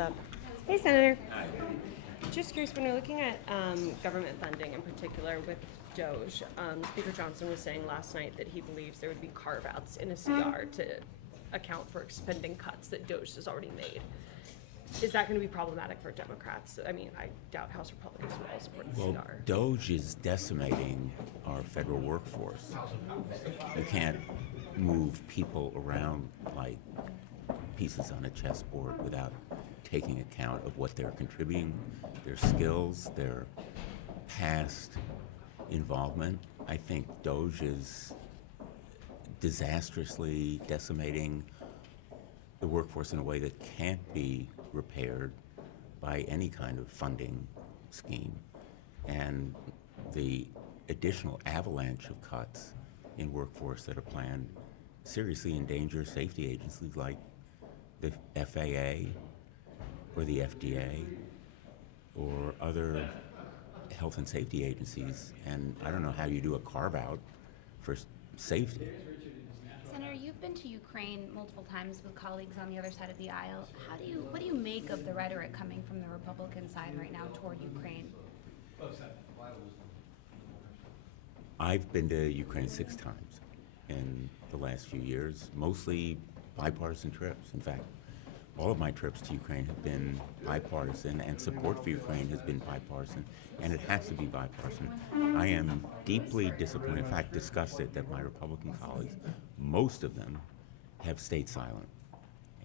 up? Hey, Senator. Just curious, when we're looking at government funding in particular with DOGE, Speaker Johnson was saying last night that he believes there would be carve-outs in a CR to account for spending cuts that DOGE has already made. Is that going to be problematic for Democrats? I mean, I doubt House Republicans will all support the Well, CR. DOGE is decimating our federal workforce. You can't move people around like pieces on a chessboard without taking account of what they're contributing, their skills, their past involvement. I think DOGE is disastrously decimating the workforce in a way that can't be repaired by any kind of funding scheme. And the additional avalanche of cuts in workforce that are planned seriously endanger safety agencies like the FAA or the FDA or other health and safety agencies. And I don't know how you do a carve-out for safety. Senator, you've been to Ukraine multiple times with colleagues on the other side of the aisle. What do you make of the rhetoric coming from the Republican side right now toward Ukraine? I've been to Ukraine 6 times in the last few years, mostly bipartisan trips. In fact, all of my trips to Ukraine have been bipartisan, and support for Ukraine has been bipartisan, and it has to be bipartisan. I am deeply disappointed, in fact, disgusted that my Republican colleagues, most of them, have stayed silent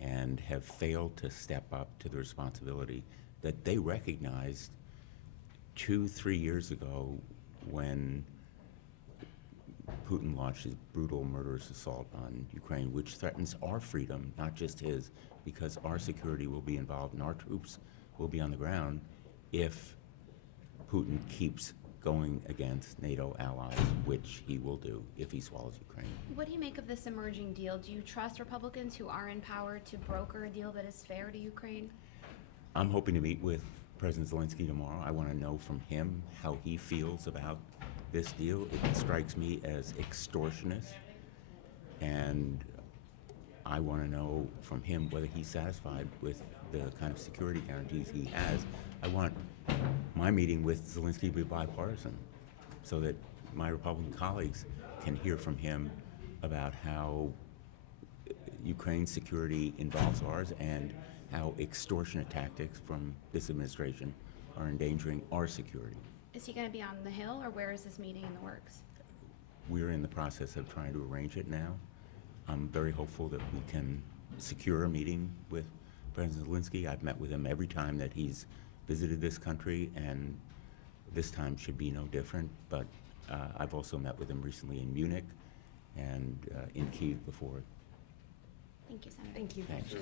and have failed to step up to the responsibility that they recognized 2-3 years ago when Putin launched his brutal, murderous assault on Ukraine, which threatens our freedom, not just his, because our security will be involved and our troops will be on the ground if Putin keeps going against NATO allies, which he will do if he swallows Ukraine. What do you make of this emerging deal? Do you trust Republicans who are in power to broker a deal that is fair to Ukraine? I'm hoping to meet with President Zelensky tomorrow. I want to know from him how he feels about this deal. It strikes me as extortionist, and I want to know from him whether he's satisfied with the kind of security guarantees he has. I want my meeting with Zelensky to be bipartisan so that my Republican colleagues can hear from him about how Ukraine's security involves ours and how extortionate tactics from this administration are endangering our security. Is he going to be on the Hill, or where is this meeting in the works? We're in the process of trying to arrange it now. I'm very hopeful that we can secure a meeting with President Zelensky. I've met with him every time that he's visited this country, and this time should be no different. But I've also met with him recently in Munich and in Kyiv before. Thank you, Senator. Thank you. Thanks.